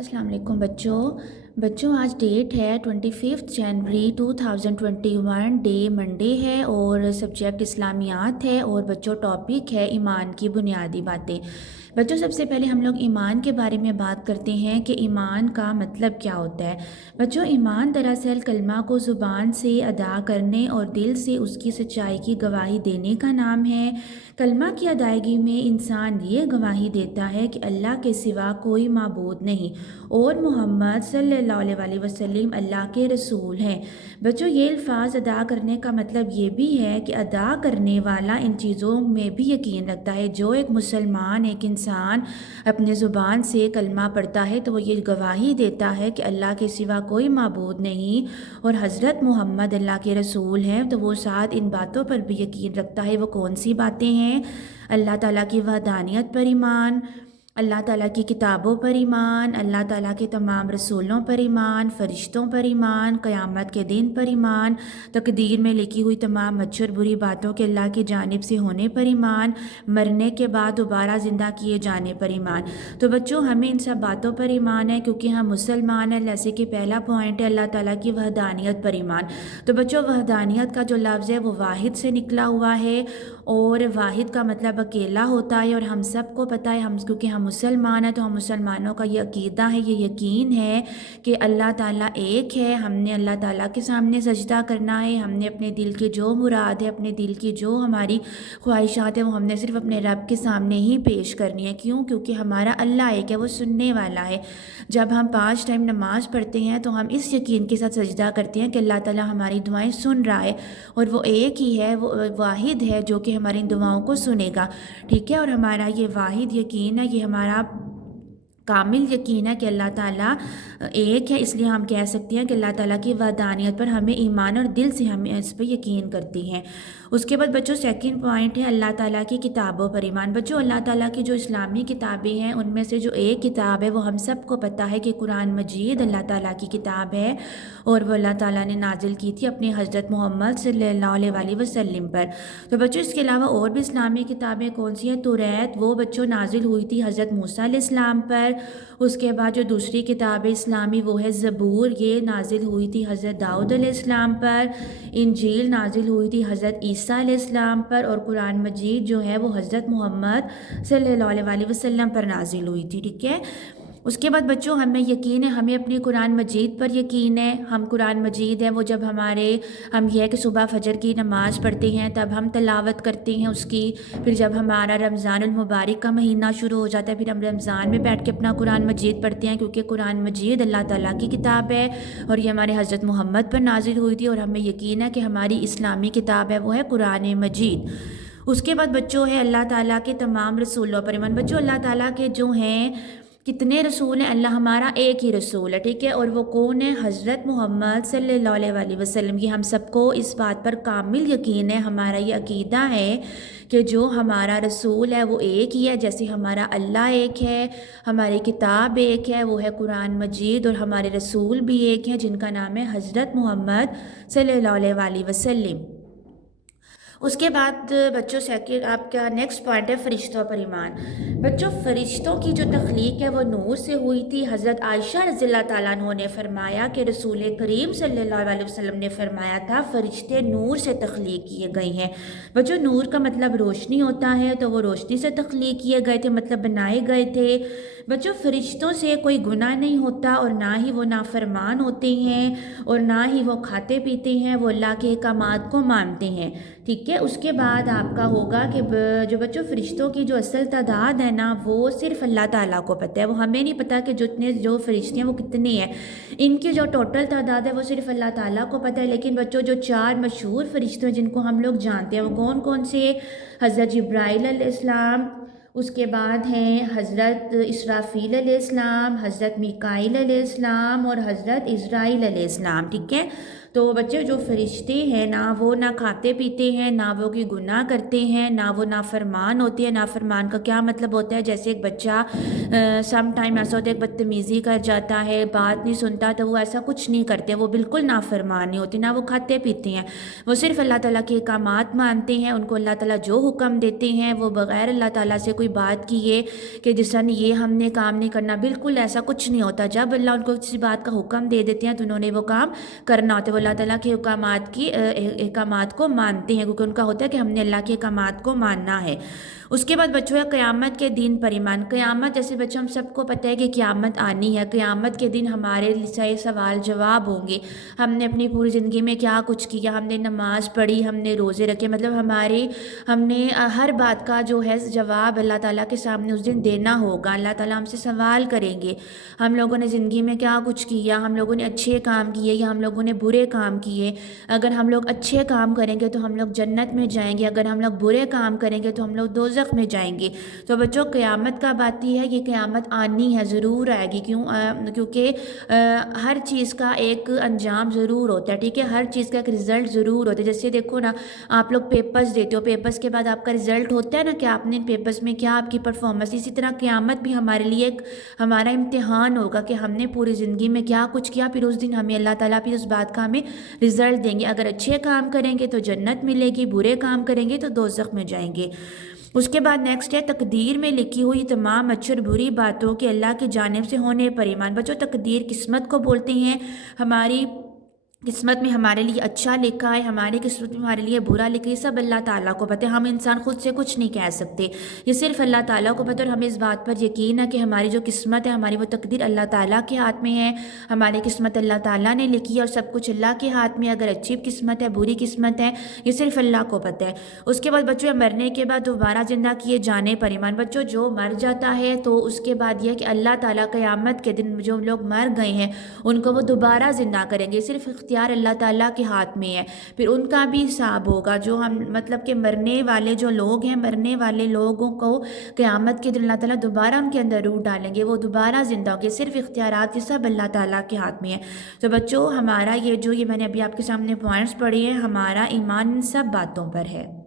السلام علیکم بچوں آج ڈیٹ ہے 25 جنوری 2021 ڈے منڈے ہے اور سبجیکٹ اسلامیات ہے اور بچوں ٹاپک ہے ایمان کی بنیادی باتیں۔ بچوں سب سے پہلے ہم لوگ ایمان کے بارے میں بات کرتے ہیں کہ ایمان کا مطلب کیا ہوتا ہے۔ بچوں ایمان دراصل کلمہ کو زبان سے ادا کرنے اور دل سے اس کی سچائی کی گواہی دینے کا نام ہے۔ کلمہ کی ادائیگی میں انسان یہ گواہی دیتا ہے کہ اللہ کے سوا کوئی معبود نہیں اور محمد صلی اللہ علیہ وسلم اللہ کے رسول ہیں۔ بچوں یہ الفاظ ادا کرنے کا مطلب یہ بھی ہے کہ ادا کرنے والا ان چیزوں میں بھی یقین رکھتا ہے۔ جو ایک مسلمان ایک انسان اپنے زبان سے کلمہ پڑھتا ہے تو وہ یہ گواہی دیتا ہے کہ اللہ کے سوا کوئی معبود نہیں اور حضرت محمد اللہ کے رسول ہیں، تو وہ ساتھ ان باتوں پر بھی یقین رکھتا ہے۔ وہ کون سی باتیں ہیں؟ اللہ تعالیٰ کی وحدانیت پر ایمان، اللہ تعالیٰ کی کتابوں پر ایمان، اللہ تعالیٰ کے تمام رسولوں پر ایمان، فرشتوں پر ایمان، قیامت کے دن پر ایمان، تقدیر میں لکھی ہوئی تمام اچھی اور بری باتوں کے اللہ کی جانب سے ہونے پر ایمان، مرنے کے بعد دوبارہ زندہ کیے جانے پر ایمان۔ تو بچوں ہمیں ان سب باتوں پر ایمان ہے کیونکہ ہم مسلمان ہیں، جیسے کہ پہلا پوائنٹ ہے اللہ تعالیٰ کی وحدانیت پر ایمان۔ تو بچوں وحدانیت کا جو لفظ ہے وہ واحد سے نکلا ہوا ہے اور واحد کا مطلب اکیلا ہوتا ہے، اور ہم سب کو پتہ ہے کیونکہ ہم مسلمان ہیں تو ہم مسلمانوں کا یہ عقیدہ ہے، یہ یقین ہے کہ اللہ تعالیٰ ایک ہے۔ ہم نے اللہ تعالیٰ کے سامنے سجدہ کرنا ہے، ہم نے اپنے دل کی جو مراد ہے، اپنے دل کی جو ہماری خواہشات ہیں وہ ہم نے صرف اپنے رب کے سامنے ہی پیش کرنی ہے۔ کیوں؟ کیونکہ ہمارا اللہ ایک ہے، وہ سننے والا ہے۔ جب ہم 5 ٹائم نماز پڑھتے ہیں تو ہم اس یقین کے ساتھ سجدہ کرتے ہیں کہ اللہ تعالیٰ ہماری دعائیں سن رہا ہے اور وہ ایک ہی ہے، وہ واحد ہے جو کہ ہماری دعاؤں کو سنے گا، ٹھیک ہے۔ اور ہمارا یہ واحد یقین ہے، یہ ہمارا کامل یقین ہے کہ اللہ تعالیٰ ایک ہے، اس لیے ہم کہہ سکتے ہیں کہ اللہ تعالیٰ کی وحدانیت پر ہمیں ایمان اور دل سے ہمیں اس پہ یقین کرتے ہیں۔ اس کے بعد بچوں سیکنڈ پوائنٹ ہے اللہ تعالیٰ کی کتابوں پر ایمان۔ بچوں اللہ تعالیٰ کی جو اسلامی کتابیں ہیں ان میں سے جو ایک کتاب ہے وہ ہم سب کو پتہ ہے کہ قرآن مجید اللہ تعالیٰ کی کتاب ہے اور وہ اللہ تعالیٰ نے نازل کی تھی اپنے حضرت محمد صلی اللہ علیہ وسلم پر۔ تو بچوں اس کے علاوہ اور بھی اسلامی کتابیں کون سی ہیں؟ توریت، وہ بچوں نازل ہوئی تھی حضرت موسیٰ علیہ السلام پر۔ اس کے بعد جو دوسری کتاب اسلامی وہ ہے زبور، یہ نازل ہوئی تھی حضرت داؤد علیہ السلام پر۔ انجیل نازل ہوئی تھی حضرت عیسیٰ علیہ السلام پر، اور قرآن مجید جو ہے وہ حضرت محمد صلی اللہ علیہ وسلم پر نازل ہوئی تھی، ٹھیک ہے۔ اس کے بعد بچوں ہمیں یقین ہے، ہمیں اپنی قرآن مجید پر یقین ہے۔ ہم قرآن مجید ہیں وہ جب ہم یہ ہے کہ صبح فجر کی نماز پڑھتے ہیں تب ہم تلاوت کرتے ہیں اس کی، پھر جب ہمارا رمضان المبارک کا مہینہ شروع ہو جاتا ہے پھر ہم رمضان میں بیٹھ کے اپنا قرآن مجید پڑھتے ہیں، کیونکہ قرآن مجید اللہ تعالیٰ کی کتاب ہے اور یہ ہمارے حضرت محمد پر نازل ہوئی تھی، اور ہمیں یقین ہے کہ ہماری اسلامی کتاب ہے وہ ہے قرآن مجید۔ اس کے بعد بچوں ہے اللہ تعالیٰ کے تمام رسولوں پر ایمان۔ بچوں اللہ تعالیٰ کے جو ہیں کتنے رسول ہیں؟ اللہ ہمارا ایک ہی رسول ہے، ٹھیک ہے، اور وہ کون ہے؟ حضرت محمد صلی اللہ علیہ وسلم۔ یہ ہم سب کو اس بات پر کامل یقین ہے، ہمارا یہ عقیدہ ہے کہ جو ہمارا رسول ہے وہ ایک ہی ہے، جیسے ہمارا اللہ ایک ہے، ہماری کتاب ایک ہے وہ ہے قرآن مجید، اور ہمارے رسول بھی ایک ہیں جن کا نام ہے حضرت محمد صلی اللہ علیہ وسلم۔ اس کے بعد بچوں سیکنڈ آپ کا نیکسٹ پوائنٹ ہے فرشتوں پر ایمان۔ بچوں فرشتوں کی جو تخلیق ہے وہ نور سے ہوئی تھی۔ حضرت عائشہ رضی اللہ تعالیٰ عنہ نے فرمایا کہ رسول کریم صلی اللہ علیہ وسلم نے فرمایا تھا فرشتے نور سے تخلیق کیے گئے ہیں۔ بچوں نور کا مطلب روشنی ہوتا ہے، تو وہ روشنی سے تخلیق کیے گئے تھے، مطلب بنائے گئے تھے۔ بچوں فرشتوں سے کوئی گناہ نہیں ہوتا اور نہ ہی وہ نافرمان ہوتے ہیں اور نہ ہی وہ کھاتے پیتے ہیں، وہ اللہ کے احکامات کو مانتے ہیں، ٹھیک ہے۔ اس کے بعد آپ کا ہوگا کہ جو بچوں فرشتوں کی جو اصل تعداد ہے نا وہ صرف اللہ تعالیٰ کو پتہ ہے، وہ ہمیں نہیں پتہ کہ جو فرشتے ہیں وہ کتنے ہیں، ان کی جو ٹوٹل تعداد ہے وہ صرف اللہ تعالیٰ کو پتہ ہے۔ لیکن بچوں جو 4 مشہور فرشتے ہیں جن کو ہم لوگ جانتے ہیں وہ کون کون سے؟ حضرت جبرائیل علیہ السلام، اس کے بعد ہیں حضرت اسرافیل علیہ السلام، حضرت میکائیل علیہ السلام اور حضرت عزرائیل علیہ السلام، ٹھیک ہے۔ تو بچے جو فرشتے ہیں نا وہ نہ کھاتے پیتے ہیں، نہ وہ کوئی گناہ کرتے ہیں، نہ وہ نافرمان ہوتے ہیں۔ نافرمان کا کیا مطلب ہوتا ہے؟ جیسے ایک بچہ سم ٹائم ایسا ہوتا ہے کہ بدتمیزی کر جاتا ہے، بات نہیں سنتا، تو وہ ایسا کچھ نہیں کرتے، وہ بالکل نافرمان نہیں ہوتے، نہ وہ کھاتے پیتے ہیں، وہ صرف اللہ تعالیٰ کے احکامات مانتے ہیں، ان کو اللہ تعالیٰ جو حکم دیتے ہیں وہ بغیر اللہ تعالیٰ سے کوئی بات کیے کہ جس طرح یہ ہم نے کام نہیں کرنا، بالکل ایسا کچھ نہیں ہوتا۔ جب اللہ ان کو کسی بات کا حکم دے دیتے ہیں تو انہوں نے وہ کام کرنا ہوتا ہے، وہ اللہ تعالیٰ کے احکامات کو مانتے ہیں، کیونکہ ان کا ہوتا ہے کہ ہم نے اللہ کے احکامات کو ماننا ہے۔ اس کے بعد بچوں ہے قیامت کے دن پر ایمان۔ قیامت جیسے بچوں ہم سب کو پتہ ہے کہ قیامت آنی ہے، قیامت کے دن ہمارے سے سوال جواب ہوں گے، ہم نے اپنی پوری زندگی میں کیا کچھ کیا، ہم نے نماز پڑھی، ہم نے روزے رکھے، مطلب ہم نے ہر بات کا جو ہے جواب اللہ تعالیٰ کے سامنے اس دن دینا ہوگا۔ اللہ تعالیٰ ہم سے سوال کریں گے، ہم لوگوں نے زندگی میں کیا کچھ کیا، ہم لوگوں نے اچھے کام کیے یا ہم لوگوں نے برے کام کیے۔ اگر ہم لوگ اچھے کام کریں گے تو ہم لوگ جنت میں جائیں گے، اگر ہم لوگ برے کام کریں گے تو ہم لوگ دوزخ میں جائیں گے۔ تو بچوں قیامت کا باتی ہے، یہ قیامت آنی ہے، ضرور آئے گی، کیونکہ ہر چیز کا ایک انجام ضرور ہوتا ہے، ٹھیک ہے، ہر چیز کا ایک رزلٹ ضرور ہوتا ہے۔ جیسے دیکھو نا، آپ لوگ پیپرز دیتے ہو، پیپرز کے بعد آپ کا رزلٹ ہوتا ہے نا کہ آپ نے پیپرز میں کیا آپ کی پرفارمنس، اسی طرح قیامت بھی ہمارے لیے ایک ہمارا امتحان ہوگا کہ ہم نے پوری زندگی میں کیا کچھ کیا، پھر اس دن ہمیں اللہ تعالیٰ پھر اس بات کا ہمیں رزلٹ دیں گے۔ اگر اچھے کام کریں گے تو جنت ملے گی، برے کام کریں گے تو دوزخ میں جائیں گے۔ اس کے بعد نیکسٹ ہے تقدیر میں لکھی ہوئی تمام اچھی اور بری باتوں کے اللہ کی جانب سے ہونے پر ایمان۔ بچوں تقدیر قسمت کو بولتے ہیں، ہماری قسمت میں ہمارے لیے اچھا لکھا ہے، ہماری قسمت میں ہمارے لیے برا لکھا ہے، یہ سب اللہ تعالیٰ کو پتہ ہے، ہم انسان خود سے کچھ نہیں کہہ سکتے، یہ صرف اللہ تعالیٰ کو پتہ ہے۔ اور ہمیں اس بات پر یقین ہے کہ ہماری جو قسمت ہے، ہماری وہ تقدیر اللہ تعالیٰ کے ہاتھ میں ہے، ہماری قسمت اللہ تعالیٰ نے لکھی ہے اور سب کچھ اللہ کے ہاتھ میں، اگر اچھی قسمت ہے بری قسمت ہے یہ صرف اللہ کو پتہ ہے۔ اس کے بعد بچوں مرنے کے بعد دوبارہ زندہ کیے جانے پر ایمان۔ بچوں جو مر جاتا ہے تو اس کے بعد یہ کہ اللہ تعالیٰ قیامت کے دن جو لوگ مر گئے ہیں ان کو وہ دوبارہ زندہ کریں گے، صرف اختیار اللہ تعالیٰ کے ہاتھ میں ہے، پھر ان کا بھی حساب ہوگا۔ جو ہم مطلب کہ مرنے والے جو لوگ ہیں، مرنے والے لوگوں کو قیامت کے دن اللہ تعالیٰ دوبارہ ان کے اندر روح ڈالیں گے، وہ دوبارہ زندہ ہوں گے، صرف اختیارات یہ سب اللہ تعالیٰ کے ہاتھ میں ہے۔ تو بچوں ہمارا یہ میں نے ابھی آپ کے سامنے پوائنٹس پڑھے ہیں، ہمارا ایمان ان سب باتوں پر ہے۔